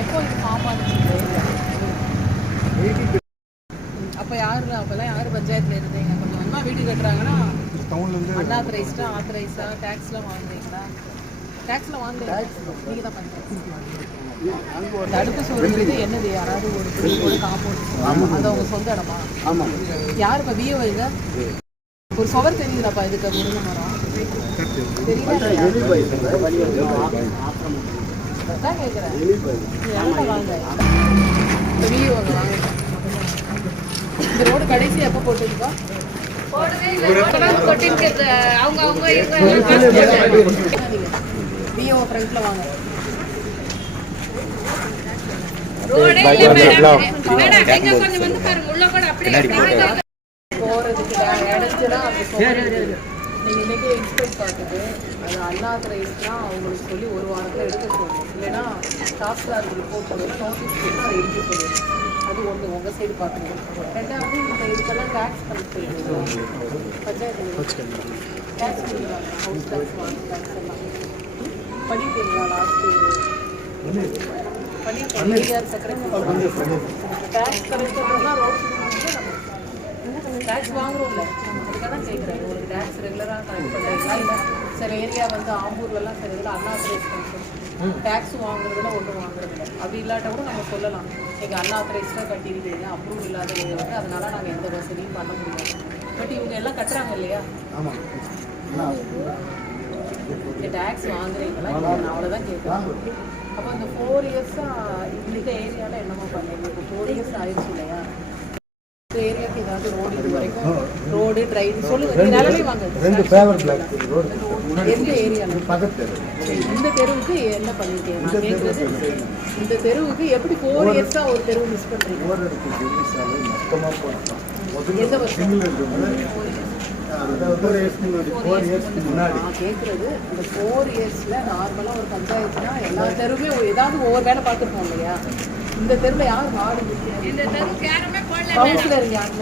எப்போ இது ஃபார்ம் ஆச்சு? அப்போ யார் அப்போல்லாம் யார் பஞ்சாயத்தில் இருந்தீங்க? கொஞ்சம் கொஞ்சமாக வீடு கட்டுறாங்கன்னா டவுன்லேருந்து அன்ஆத்தரைஸ்டா ஆத்தரைஸா டேக்ஸ்லாம் வாங்குறீங்களா டேக்ஸ்லாம் வாங்குறீங்க நீங்கள் தான் பண்ணுறீங்க தடுப்பு என்னது? யாராவது ஒரு காம்பவுண்ட் அது அவங்க சொந்த இடமா? ஆமாம். யார் இப்போ விஏ இது? ஒரு சுவர் தெரியுதாப்பா இதுக்கு முருங்கை மரம். இந்த ரோடு கடைசி எப்போ போட்டுருக்கா அவங்க அவங்க விஓ ஃப்ரண்ட்ல வாங்க ரோடே இல்ல மேடம் மேடம் எங்க கொஞ்சம் வந்து பாருங்க. உள்ள கூட அப்படியே போகிறதுக்கு இடத்துல அப்படி போகிறது நீங்கள் இன்றைக்கி எக்ஸ்பெக்ட் பார்த்துட்டு அது அன்ஆத்தரைஸ்னா அவங்களுக்கு சொல்லி ஒரு வாரத்தில் எடுக்க சொல்லணும் இல்லைன்னா டாப்ஸ்டார் ரிப்போர்ட் பண்ணி நோட்டீஸ் போட்டு அதை எடுக்க சொல்லணும் அது ஒன்று உங்கள் சைடு பார்த்துக்கணும் ரெண்டாவது இந்த இதுக்கெல்லாம் டேக்ஸ் கலெக்ட் பண்ணுறது பஞ்சாயத்து டேக்ஸ் பண்ணிடுவாங்க ஹவுஸ் டேக்ஸ் வாங்கி டேக்ஸ் எல்லாம் பண்ணிட்டீங்களா லாஸ்ட் இயர் பண்ணிட்டேன் செக்ரட்டரி டேக்ஸ் கலெக்டர்னா ரோட் டேக்ஸ் வாங்குறோம்ல. அதுக்காக தான் கேட்குறேன் உங்களுக்கு டேக்ஸ் ரெகுலராக கலெக்ட் பண்ணுறீங்களா இல்லை சில ஏரியா வந்து ஆம்பூர்லலாம் சில இதில் அன்ஆத்தரைஸ் பண்ணுறோம் டேக்ஸ் வாங்குறதுல ஒன்றும் வாங்குறதில்ல. அப்படி இல்லாட்ட கூட நம்ம சொல்லலாம். நீங்கள் அன்ஆத்தரைஸ்டாக கட்டியிருக்கீங்க அப்ரூவ் இல்லாத வந்து அதனால நாங்கள் எந்த வசதியும் பண்ண முடியாது. பட் இவங்க எல்லாம் கட்டுறாங்க இல்லையா? நீங்கள் டேக்ஸ் வாங்குறீங்களா? நான் அவ்வளோதான் கேட்குறேன் அப்போ இந்த ஃபோர் இயர்ஸாக இந்த ஏரியாவில் என்னமோ பண்ணீங்க? இப்போ ஃபோர் இயர்ஸ் ஆயிடுச்சு இல்லையா? ஏரியாவுக்கு ஏதாவது ரோடு இது வரைக்கும் ரோடு ட்ரைன் சொல்லுங்க. நிலவே வாங்க. ரெண்டு ஃபேவர் பிளாக் ரோடு எந்த ஏரியாவில் பக்கத்து இந்த தெருவுக்கு என்ன பண்ணிருக்கீங்க நான் கேட்குறது இந்த தெருவுக்கு எப்படி ஃபோர் இயர்ஸாக ஒரு தெருவு மிஸ் சாலை போட்டோம் எந்த முதல்ல வருஷம்? கேட்குறது இந்த ஃபோர் இயர்ஸில் நார்மலாக ஒரு பஞ்சாயத்துனா எல்லா தெருவுமே ஏதாவது ஒவ்வொரு வேலை பார்த்துருப்போம் இல்லையா? இந்த தெருவில் யார் வார்டு இந்த யாருமே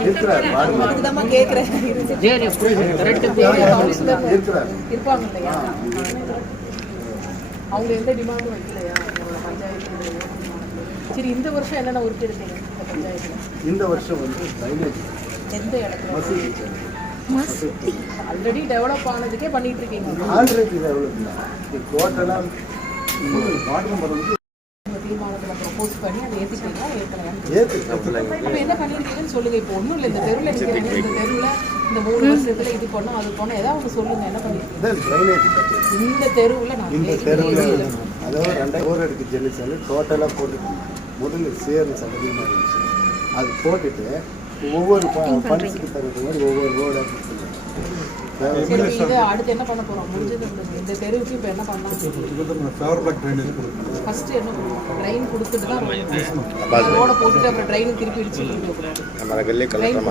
இருக்கிறார் அதுதான் கேட்குறேன் இருப்பாங்க இல்லையா? அவங்க எந்த டிமாண்டும் வைக்கலையா பஞ்சாயத்து சரி இந்த வருஷம் என்னென்ன உறுப்பு எடுத்தீங்க? இந்த பஞ்சாயத்தில்? இந்த வருஷம் வந்து எந்த இடத்துல? ஆல்ரெடி டெவலப் ஆனதுக்கே பண்ணிட்டு இருக்கீங்க. ஆல்ரெடி டெவலப்னா இது டோட்டலாக வார்டு நம்பர் வந்து உங்க ப்ரப்போஸ் பண்ணி அதை ஏற்றிட்டீங்களா ஏற்றலையான்னு ஏற்று அப்போ என்ன பண்ணிருக்கீங்கன்னு சொல்லுங்க. இப்போ ஒன்றும் இல்லை. இந்த தெருவில் இந்த தெருவில் இந்த மூணு வருஷத்துல இது பண்ணோம் அது பண்ணோம். ஏதாவது ஒன்று சொல்லுங்க. என்ன பண்ணிருக்கீங்க? இந்த தெருவில் நான் இந்த தெருவில் அதாவது ரெண்டாயிரம் ஓர் அடுக்கு ஜெல்லி சாலை டோட்டலாக போட்டு முதல்ல சேர்ந்து சகதியமாக இருந்துச்சு. அது போட்டுட்டு ஒவ்வொரு ஃபண்ட்ஸுக்கு தகுந்த மாதிரி ஒவ்வொரு ரோடாக இது அடுத்து என்ன பண்ண இந்த தெருவுக்கு இப்போ என்ன பண்ணலாம்? ஃபேவர் என்ன பண்ணுவோம் ட்ரைன் கொடுத்துட்டு தான் அப்புறம் ட்ரைன் திருப்பி இடிச்சு நம்ம கல்லே கலெக்டர்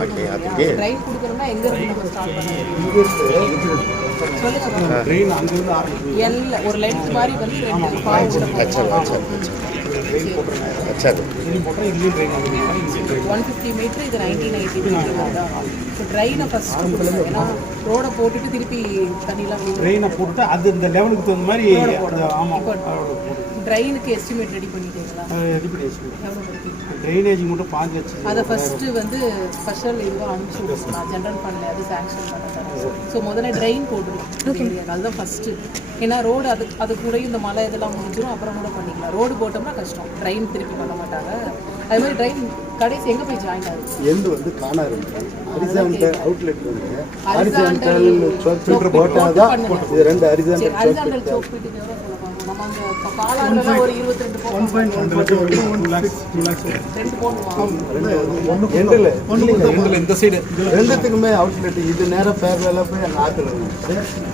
எல்ல ஒரு லென்ஸ் மாதிரி வந்து ரெண்டு பாயிண்ட் அச்சா அச்சா இது 1980 மீட்டர் ஸோ ட்ரெயினை ஃபர்ஸ்ட் கொடுக்கணும் ஏன்னா ரோடை போட்டுட்டு திருப்பி விழுகும். ட்ரெயினை போட்டு அது இந்த லெவலுக்கு தகுந்த மாதிரி ஆமாம் ட்ரெயினுக்கு எஸ்டிமேட் ரெடி பண்ணிட்டீங்களா? ரெடி பண்ணி ட்ரைனேஜ் மட்டும் பாஞ்சு வச்சு அதை ஃபஸ்ட்டு வந்து ஸ்பெஷல் இதுவாக அனுப்பிச்சி விடுவோம் ஜென்ரல் ஃபண்டில் அது சாங்ஷன் பண்ண ஸோ முதல்ல ட்ரெயின் போட்டுருக்கோம் அதுதான் ஃபஸ்ட்டு ஏன்னா ரோடு அது அது கூடயும் இந்த மலை இதெல்லாம் முடிஞ்சிடும் அப்புறம் கூட பண்ணிக்கலாம். ரோடு போட்டோம்னா கஷ்டம். ட்ரெயின் திருப்பி பண்ண மாட்டாங்க. அது மாதிரி ட்ரெயின் கடைசி எங்கே போய் ஜாயின் ஆகுது? எண்டு வந்து காணா இருந்துச்சு ஹரிசாண்டல் அவுட்லெட் வந்து ஹரிசாண்டல் choke ஃபில்டர் போட்டால் தான். இது ரெண்டு ஹரிசாண்டல் சோக் பீட்டுக்கு இந்த சைடு ரெண்டுத்துக்குமே அவுட்லெட் இது நேரம் பேரலாம் போய்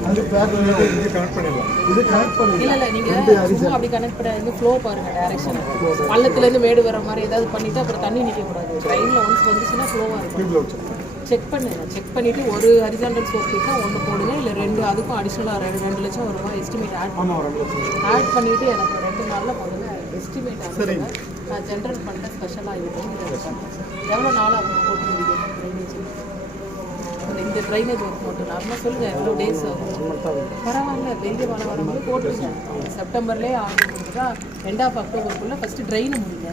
அங்கே இது கனெக்ட் பண்ணிடலாம். இது கனெக்ட் இல்ல பண்ணிடலாம். இல்ல நீங்க சும்மா அப்படி கனெக்ட் பண்ணாதீங்க ஃப்ளோ பாருங்க டைரக்ஷன் பள்ளத்துல இருந்து மேடு வர மாதிரி ஏதாவது பண்ணிட்டு அப்புறம் தண்ணி நிக்க கூடாது. ட்ரெயின்ல ஒன்ஸ் வந்துச்சுன்னா ஃப்ளோவா இருக்கும். செக் பண்ணுங்க செக் பண்ணிட்டு ஒரு ஹரிசாண்டல் சோப் ஒன்று போடுங்க இல்லை ரெண்டு அதுக்கும் அடிஷ்னலாக ரெண்டு ரெண்டு லட்சம் வருமா எஸ்டிமேட் ஆட் பண்ணுங்க ஆட் பண்ணிட்டு எனக்கு ரெண்டு நாளில் முதல்ல எஸ்டிமேட் ஆகுங்க நான் ஜென்ரல் ஃபண்டை ஸ்பெஷலாக பண்ணி எவ்வளோ நாள் ஆகும் போட்டு முடியும் drainage? இந்த ட்ரைனேஜ் ஒர்க் மட்டும் நார்மலாக சொல்லுங்க எவ்வளோ டேஸ் ஆகும்? பரவாயில்ல பெரிய மழை வரும்போது போட்டுருங்க. செப்டம்பர்லேயே ஆரம்பிச்சுட்டா ரெண்ட் ஆஃப் அக்டோபருக்குள்ளே ஃபஸ்ட்டு ட்ரெயின் முடியுங்க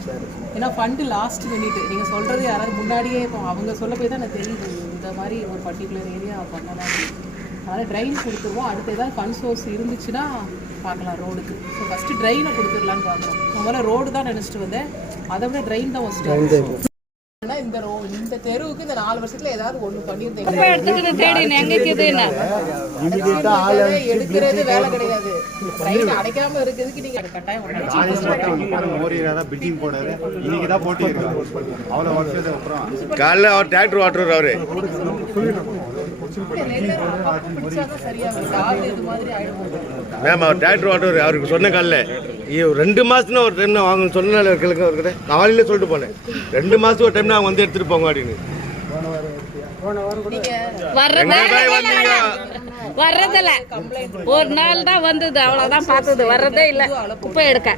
ஏன்னா ஃபண்டு லாஸ்ட் மினிட் நீங்கள் சொல்கிறது யாராவது முன்னாடியே இப்போ அவங்க சொல்ல போய் தான் எனக்கு தெரியுது. இந்த மாதிரி ஒரு பர்டிகுலர் ஏரியா பண்ணலாம் அதனால் ட்ரைன் கொடுத்துருவோம். அடுத்து ஏதாவது ஃபண்ட் சோர்ஸ் இருந்துச்சுன்னா பார்க்கலாம் ரோடுக்கு ஸோ ஃபஸ்ட்டு ட்ரைனை கொடுத்துடலான்னு பார்க்குறோம். முதல்ல ரோடு தான் நினச்சிட்டு வந்தேன். அதை விட ட்ரெயின் தான் ஃபஸ்ட்டு ஆனா இந்த ரோ இந்த தெருவுக்கு இந்த நாலு வருஷத்துல ஏதாவது ஒண்ணு ஆள் எடுக்கிறது வேலை கிடையாது. அடைக்காம இருக்கிறதுக்கு நீங்க கட்டாயம் காலைல அவர் டிராக்டர் ஓட்டுறாரு அவரு. மேம் அவர் டிராக்டர் ஓட்டுறாரு அவருக்கு சொன்ன காலைல ரெண்டு மாசத்துல ஒரு டைம் வாங்கன்னு சொன்னால கிழக்கு அவர்கிட்ட காலையில சொல்லிட்டு போனேன். ரெண்டு மாசத்துக்கு ஒரு டைம் நான் வந்து எடுத்துட்டு போங்க அப்படின்னு. வந்தீங்க? வர்றதில்ல. ஒரு நாள் தான் வந்தது அவ்வளோதான் பார்த்தது. வர்றதே இல்லை. குப்பை எடுக்க.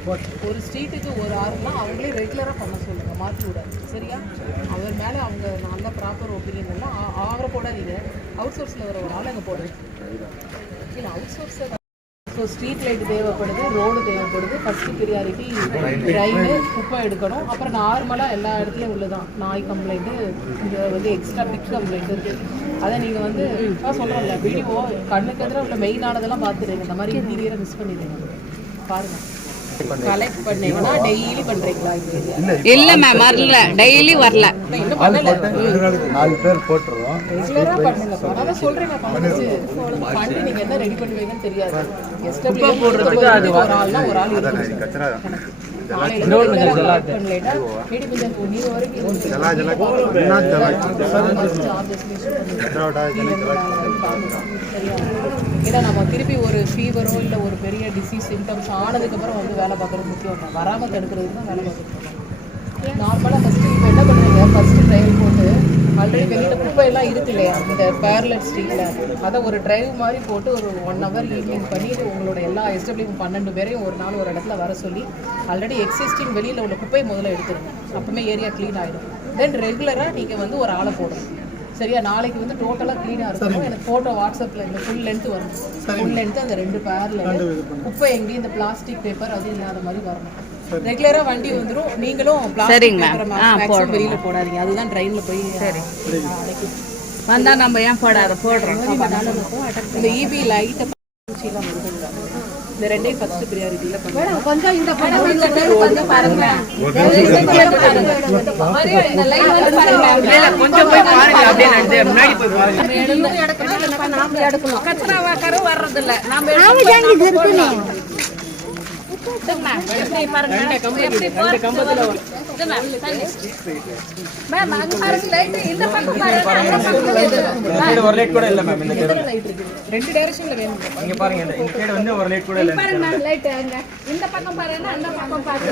ஒரு ஸ்ட்ரீட்டுக்கு ஒரு ஆறுனா அவங்களே ரெகுலராக பண்ண சொல்லுங்க மாற்றி விடாது சரியா? அவர் மேலே அவங்க நல்ல ப்ராப்பர் ஒப்பீனியன் எல்லாம் ஆ- அவரை போடாதீங்க. அவுட் சோர்ஸில் வர ஒரு ஆள் அங்கே போடுறேன் இல்லை அவுட் சோர்ஸை ஸோ ஸ்ட்ரீட் லைட் தேவைப்படுது ரோடு தேவைப்படுது. ஃபஸ்ட்டு ப்ரியாரிட்டி ட்ரைனு குப்பை எடுக்கணும். அப்புறம் நார்மலாக எல்லா இடத்துலையும் உள்ளதான் நாய் கம்ப்ளைண்ட்டு இங்கே வந்து எக்ஸ்ட்ரா பிக் கம்ப்ளைண்ட் இருக்குது அதை நீங்கள் வந்து நான் சொல்கிறோம்ல வீடியோ கண்ணுக்கு எதிராக உள்ள மெயினானதெல்லாம் பார்த்துருங்க இந்த மாதிரி இன்டீரியரை மிஸ் பண்ணிடுங்க. பாருங்கள் கலெக்ட் பண்ணீங்கன்னா டெய்லி ஏரியா இல்ல மேம் வரல. டெய்லி வரல. நாலு பேர் போட்டுருவோம். ரெகுலரா பண்ணுங்க. அதான் சொல்றேன் பண்ணுச்சு ஃபண்ட் நீங்க என்ன ரெடி பண்ணுவீங்கன்னு தெரியாது. எஸ்டபிள்யூ போடுறதுக்கு அது ஒரு ஆள்னா ஒரு ஆள் இருக்கு. கச்சரா ஏன்னா நம்ம திருப்பி ஒரு ஃபீவரோ இல்லை ஒரு பெரிய டிசீஸ் சிம்டம்ஸ் ஆனதுக்கப்புறம் வந்து வேலை பார்க்குறது முக்கியம் இல்லை வராமல் தடுக்கிறதுக்கு தான் வேலை பார்க்குறோம் நார்மலாக ஃபஸ்ட்டு இப்போ என்ன பண்ணுறீங்க ஃபஸ்ட்டு ட்ரைவ் போட்டு ஆல்ரெடி வெளியில் குப்பையெல்லாம் இருக்கு இல்லையா? இந்த பேரலட் ஸ்ட்ரீட்டில் அதை ஒரு டிரைவ் மாதிரி போட்டு ஒரு ஒன் ஹவர் ஈவினிங் பண்ணிட்டு உங்களோட எல்லா எஸ்டபிள்யூ பன்னெண்டு பேரையும் ஒரு நாள் ஒரு இடத்துல வர சொல்லி ஆல்ரெடி எக்ஸிஸ்டிங் வெளியில் உள்ள குப்பையை முதல்ல எடுத்துருங்க. அப்பவுமே ஏரியா க்ளீன் ஆகிடும் தென் ரெகுலராக நீங்கள் வந்து ஒரு ஆளை போடணும். சரியா? நாளைக்கு வந்து டோட்டலாக க்ளீனாக இருக்கணும். எனக்கு ஃபோட்டோ வாட்ஸ்அப்பில் இந்த ஃபுல் லென்த் வரும். ஃபுல் லென்த் அந்த ரெண்டு பேரில் குப்பை எங்கேயும் இந்த பிளாஸ்டிக் பேப்பர் அது இல்லாத மாதிரி வரணும். ரெகுலராக வண்டி வந்துடும் நீங்களும் சரிங்க ஆ, மேக்ஸிமம் வெளியில போடாதீங்க. அதுதான் ட்ரெயினில் போய் சரி. வந்தா நம்ம ஏன் போடாத? போடுறோம். இந்த E இபி லைட்டை பூச்சிலாம் வருதுங்க இந்த ரெண்டையும் ஃபர்ஸ்ட் ப்ரியாரிட்டியில் கொஞ்சம் இந்த படம் கொஞ்சம் பாருங்க. இந்த வந்து பாருங்க. கொஞ்சம் போய் பாருங்க. அப்படியே நடந்து முன்னாடி போய் பாருங்க. கச்சரா வாக்கரும் வர்றதில்ல. நாம எடுத்து இது ma'am, எப்படி பாருங்க எப்படி? இது தண்ணி. அங்க இந்த பக்கம் பாருங்க, அந்த பக்கம் light. சைடு ஒரு லைட் கூட இல்ல மேம் இந்த தெரு லைட் இருக்குது ரெண்டு டைரக்ஷனில் வேணும் இங்க பாருங்க இந்த இந்த சைடு வந்து ஒரு லைட் கூட இல்ல பாருங்க ma'am, light அங்க. இந்த பக்கம் பாருங்க அந்த பக்கம் பாருங்க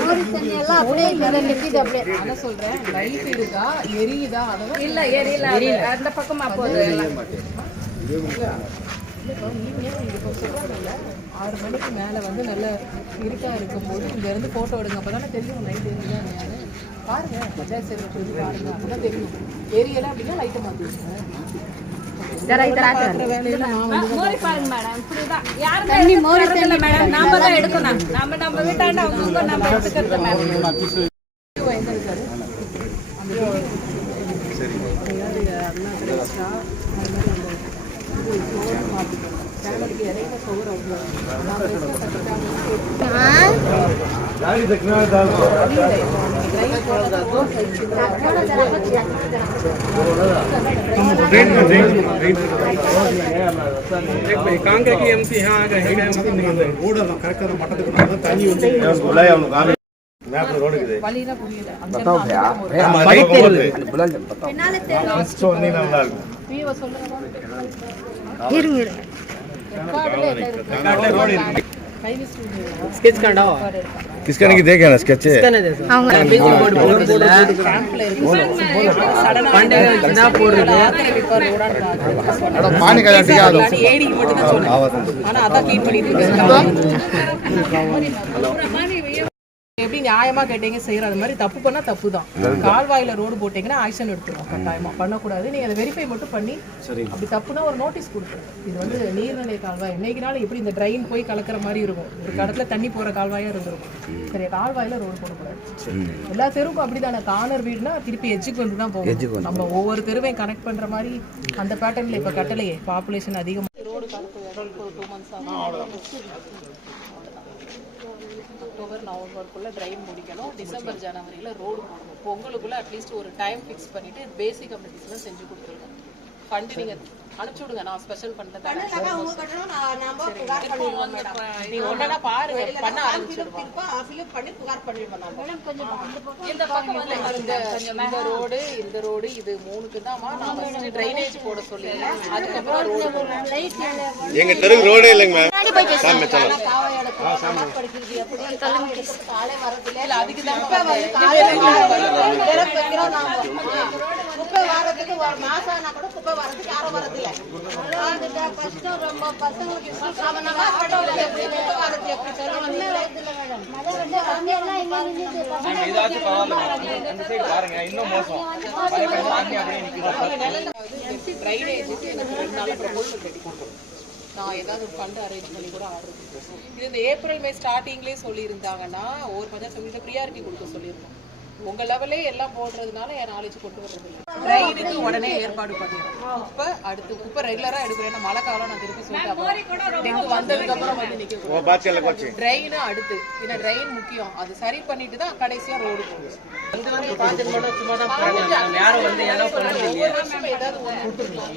அதான் சொல்கிறேன் லைட் இருக்கா எரியுதா அதெல்லாம் இல்ல எரியல அது. அந்த பக்கமா போகுது எல்லாம். ஆறு மணிக்கு மேலே வந்து நல்ல இருட்டாக இருக்கும்போது இங்கேருந்து ஃபோட்டோ எடுங்க. அப்போ தானே தெரியும் லைட் எரியுதா இல்லையான்னு. பாருங்க. பஞ்சாயத்து சேவை சொல்லி பாருங்க. அப்போ தான் தெரியும். ஏரியல அப்படின்னா லைட்டை மாற்றிடுங்க ஆ, மோரி மேடம் நாம தான் எடுக்கணும். நம்ம நம்ம வீட்டாண்ட அவங்க நம்ம எடுத்துக்கிறது மேடம் எங்க இருக்காரு அந்த ஏதாவது அண்ணா கிடைச்சா அது மாதிரி அந்த இது சோறு மாற்றிக்கணும் ஃபேமிலிக்கு இடையில சோறு அவங்க நான் பெருசாக கட்டிட்டாங்கன்னா காங்கிரஸ் எம்சி ஓடுறோம் கரெக்டாக மட்டத்துக்கு தண்ணி வந்து இருங்க ஸ்கெட்ச் காண்டா கிஸ்கானிக்கு தேக்கே ஸ்கெட்ச் அவங்க பேஜ் போர்டு போடுறதுல கேம்ப்ல நியாயமா கேட்டீங்க செய்யற அது மாதிரி தப்பு பண்ணா தப்பு தான் கால்வாயில ரோடு போட்டீங்கன்னா ஆக்ஷன் எடுத்துரும். கட்டாயமா. பண்ணக்கூடாது. நீங்க அதை வெரிஃபை மட்டும் பண்ணி அப்படி தப்புனா ஒரு நோட்டீஸ் கொடுத்துருங்க இது வந்து நீர்நிலை கால்வாய். என்னைக்குனாலும் எப்படி இந்த ட்ரெயின் போய் கலக்கிற மாதிரி இருக்கும். ஒரு கடத்துல தண்ணி போற கால்வாயா இருந்திருக்கும். சரி கால்வாயில ரோடு போடக்கூடாது. எல்லா தெருவுக்கும் அப்படிதானே. கார்னர் வீடுனா திருப்பி எஜ்ஜுக்கு வந்து தான் போகும் நம்ம ஒவ்வொரு தெருவையும் கனெக்ட் பண்ற மாதிரி அந்த பேட்டர்ன்ல இப்ப கட்டலையே. பாப்புலேஷன் அதிகம் ரோடு கலப்பு டூ மந்த்ஸ் அக்டோபர் நவம்பருக்குள்ளே ட்ரைவ் முடிக்கணும். டிசம்பர் ஜனவரியில் ரோடு போடணும். பொங்கலுக்குள்ள அட்லீஸ்ட் ஒரு டைம் ஃபிக்ஸ் பண்ணிட்டு பேசிக் கம்யூனிட்டிஸ்லாம் செஞ்சு கொடுத்துருங்க. ஃபண்டு நீங்க அனுப்பிச்சு விடுங்க. நான் ஸ்பெஷல் ஒன்னா பாருங்க. பண்ண ஆரம்பிச்சிடுவோம் இந்த பக்கம் வந்து இந்த இந்த ரோடு இந்த ரோடு இது மூணுக்கு தான்மா நான் ட்ரைனேஜ் போட சொல்லிடுறேன் அதுக்கப்புறம் ரோடு எங்க தெருக்கு ரோடே இல்லைங்க அதுக்கு தான் குப்பை வாரத்துக்கு ஒரு மாசம் ஆனா கூட குப்பை வாரத்துக்கு யாரும் அதுக்கு கஷ்டம் ரொம்ப பசங்களுக்கு குப்பை எப்படி சொல்லுவாங்க நான் ஏதாவது ஃபண்ட் அரேஞ்ச் பண்ணி கூட ஆர்டர் இது இந்த ஏப்ரல் மே ஸ்டார்டிங்லேயே சொல்லியிருந்தாங்கன்னா ஒரு பஞ்சாயத்து சமிதியில் ப்ரியாரிட்டி கொடுக்க சொல்லியிருந்தோம். உங்க லெவலே எல்லாம் போடுறதுனால என் நாலேஜ் கொண்டு வர்றது இல்லை ட்ரைனுக்கு உடனே ஏற்பாடு பண்ணிடுறோம். குப்பை அடுத்து குப்பை ரெகுலரா எடுக்கிறேன். மழை காலம் நான் திருப்பி சொல்லிட்டு டெங்கு வந்ததுக்கு அப்புறம் வந்து நிக்க ட்ரெயின் அடுத்து. ஏன்னா ட்ரெயின் முக்கியம். அது சரி பண்ணிட்டு தான் கடைசியா ரோடு போகும் சும்மா தான் யாரும் வந்து ஏதாவது கொடுத்துருக்கலாம்.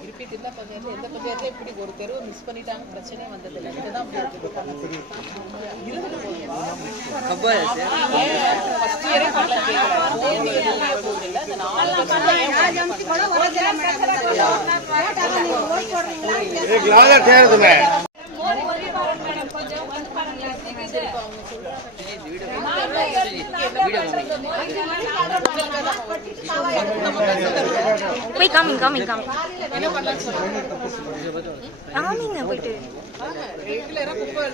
திருப்பி தின்ன பஞ்சாயத்து எந்த பஞ்சாயத்துல இப்படி ஒரு தெருவை மிஸ் பண்ணிட்டாங்க பிரச்சனையே வந்தது இல்லை இதுதான் ஃபர்ஸ்ட் இயரே பண்ணல. நாலு வருஷம் ஏன் போய் காமிங் காமிங் காமிங் காமிங்க போயிட்டு.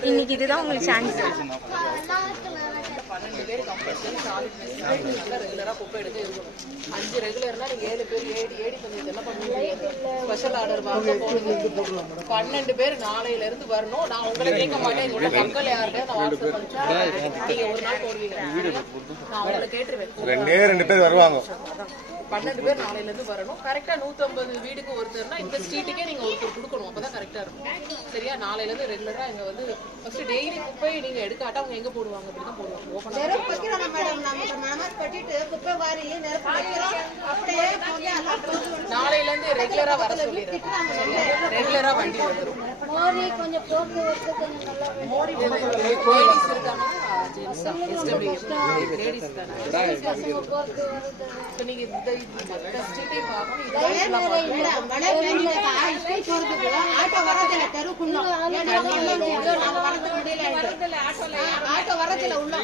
இன்னைக்கு இதுதான் உங்களுக்கு சான்ஸ் பன்னெண்டு பேர் கம்பல்சரி நாலு நல்லா ரெகுலரா குப்பை எடுத்து இருக்கணும் அஞ்சு ரெகுலர்னா நீங்க ஏழு பேர் ஏடி ஏடி கொஞ்சம் என்ன பண்ணுவீங்க? ஸ்பெஷல் ஆர்டர் வாங்க போடுங்க பன்னெண்டு பேர் நாளையில இருந்து வரணும். நான் உங்களை கேட்க மாட்டேன். என்னோட மக்கள் யாருடைய நான் வாட்ஸ்அப் அனுப்பிச்சா நீங்க ஒரு நாள் போடுவீங்க. நான் உங்களை கேட்டுருவேன். ரெண்டே ரெண்டு பேர் வருவாங்க. பன்னெண்டு பேர் நாளையில இருந்து வரணும். கரெக்டா நூத்தம்பது வீடுக்கு ஒருத்தர்னா இந்த ஸ்ட்ரீட்டுக்கே நீங்க ஒருத்தர் கொடுக்கணும். அப்பதான் கரெக்டா இருக்கும். சரியா? நாளையில இருந்து ரெகுலரா இங்க வந்து ஃபர்ஸ்ட் டெய்லி குப்பை நீங்க எடுக்காட்டா அவங்க எங்க போடுவாங்க? அப்படிதான் போடுவாங்க. ஓப்பனா நெருப்பு வைக்கிறோம் மேடம் நம்ம நம்ம கட்டிட்டு குப்பை வாரி நெருப்பு வைக்கிறோம் அப்படியே நாளையில இருந்து ரெகுலரா வர சொல்லிடுறேன். ரெகுலரா வண்டி வந்துரும். மோரி கொஞ்சம் போக்கு வச்சு கொஞ்சம் நல்லா லேடிஸ் இருக்காங்கன்னா ஜென்ஸ் தான் எஸ்டபிள்யூ லேடிஸ் தானே இப்போ நீங்க இந்த மற்ற ஸ்ட்ரீட்டே பார்க்கணும் இதெல்லாம் மழை பெய்யுதுக்கா, ஸ்கூல் போறதுக்கு ஆட்டோ வரதில்ல தெருக்குள்ள. நாங்க வரதுக்கு முடியல ஆட்டோ வரதில்ல உள்ள.